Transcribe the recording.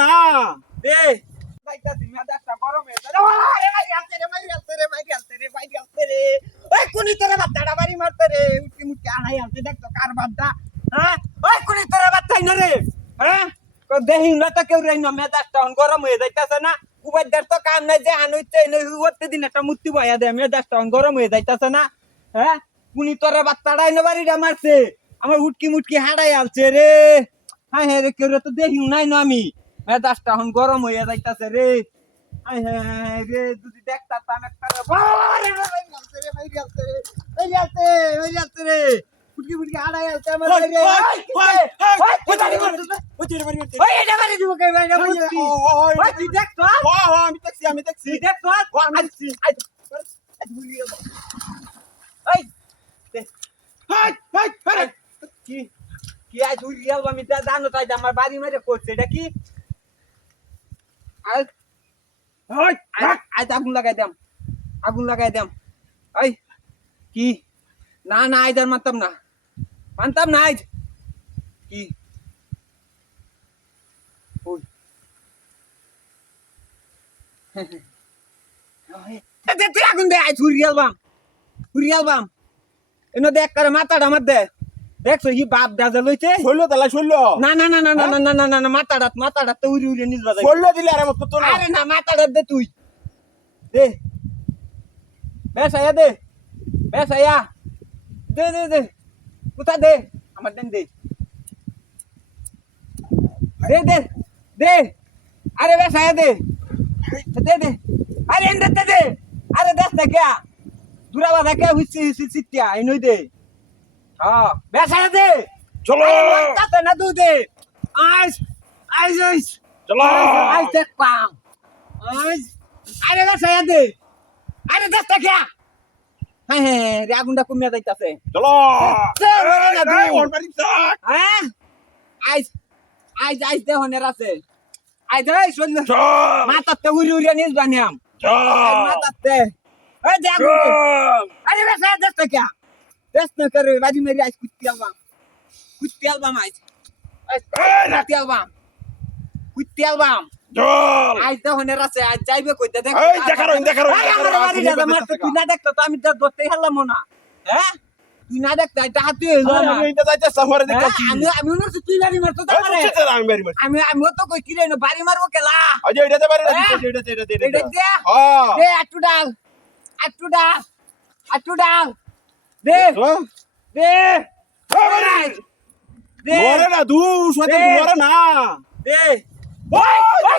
না দে ভাইতাছি মেজাজটা গরম হয়ে যায় আরে ভাই আলতে রে ভাই আলতে রে ভাই আলতে রে ভাই আলতে রে ওই কুনি তোরে বাচ্চাটা বাড়ি মারতে রে উঠি মুঠি আড়াই আলতে দেখ তো কার বাচ্চা হ্যাঁ ওই কুনি তোরে বাচ্চাই না রে হ্যাঁ তো দেহি না তো কেউ রেই না মেজাজটা গরম হয়ে যাইতাছে না উবাইদার তো কাম নাই যে আনইতে নই ওতে দিন একটা মুত্তি বয়া দে মেজাজটা গরম হয়ে যাইতাছে না হ্যাঁ কুনি তোরে বাচ্চাটাই না বাড়িটা মারছে আমার উটকি মুটকি হাড়াই আলছে রে হ্যাঁ হ্যাঁ রে কেউ তো দেহিও নাই না আমি মেজাজটা গরম হয়ে যাইতাছে রে হায় হায় রে যদি দেখতাম একটা রে ভাই গেলতে রে ভাই গেলতে রে ভাই গেলতে রে ফুটকি ফুটকি আড়াই আলতে আমার রে ওই বাড়ি মারতে ওই তেরে বাড়ি মারতে ওই এটা বাড়ি দিব কে ভাই না ফুটকি ওই তুই দেখ তো আমি দেখছি দেখ তো আমি দেখছি এই হাই কি কি আজ উড়ি গেল আমি জানো তাই আমার বাড়ি মেরে করছে এটা কি আজ আজ আগুন লাগাই দাম এই কি না না আজ আর মানতাম না আজ কি ওই তুই আগুন দে আজ ঘুরি গেলবাম এনে দেখ করে মাথাটা মার দে দেখছো কি বাপ দাদা লইছে ষোলো তালা ষোলো না না না না না না না না না মাথাটা তো উড়ি নিজ বাজাই ষোলো দিলে আর আমার কত না আরে না মাথাটা দে তুই দে বেসায়া দে কোথা দে আমার দেন দে আরে বেসায়া দে আরে এন্ড দে আরে দেখ না কে দূরা বাধা কে হুইছি সিটিয়া এই নই দে হ্যাঁ বেসায়া দে চলো তাতে না দু দে আইস চলো আইস দেখ পাম আরে বেসায়া দে আরে দেখ না কে হ্যাঁ হ্যাঁ রে আগুনটা কমিয়া যাইতাছে চলো হ্যাঁ ওর বাড়ি থাক আইস দে হনের আছে আইস রে শুন চল মাথাতে উড়ি নিজ বানিয়াম চল মাথাতে এই দে আগুন দে আরে বেসায়া দেখ না কে দেখ না করে বাজি মেরি আইস কুত্তি আলবাম আইস কুত্তি আলবাম চল আইস দে হনের আছে আজ যাইবে কইতে দেখ এই দেখারো আমার বাড়ি দাদা মারতে তুই না দেখতো তো আমি তো ধরতে হারলাম না হ্যাঁ তুই না দেখতো এটা হাতে হইলো না আমি এটা যাইতে শহরে দেখছি আমি মনে হচ্ছে তুই বাড়ি মারতো তো আমারে আমি বাড়ি মারছি আমি তো কই কি রে বাড়ি মারবো কেলা আজ এটাতে পারে না হ্যাঁ? এটা এটা দে হ্যাঁ দে আটু ডাল দে দে দে মরে না দু সাথে মরে না দে ওই ওই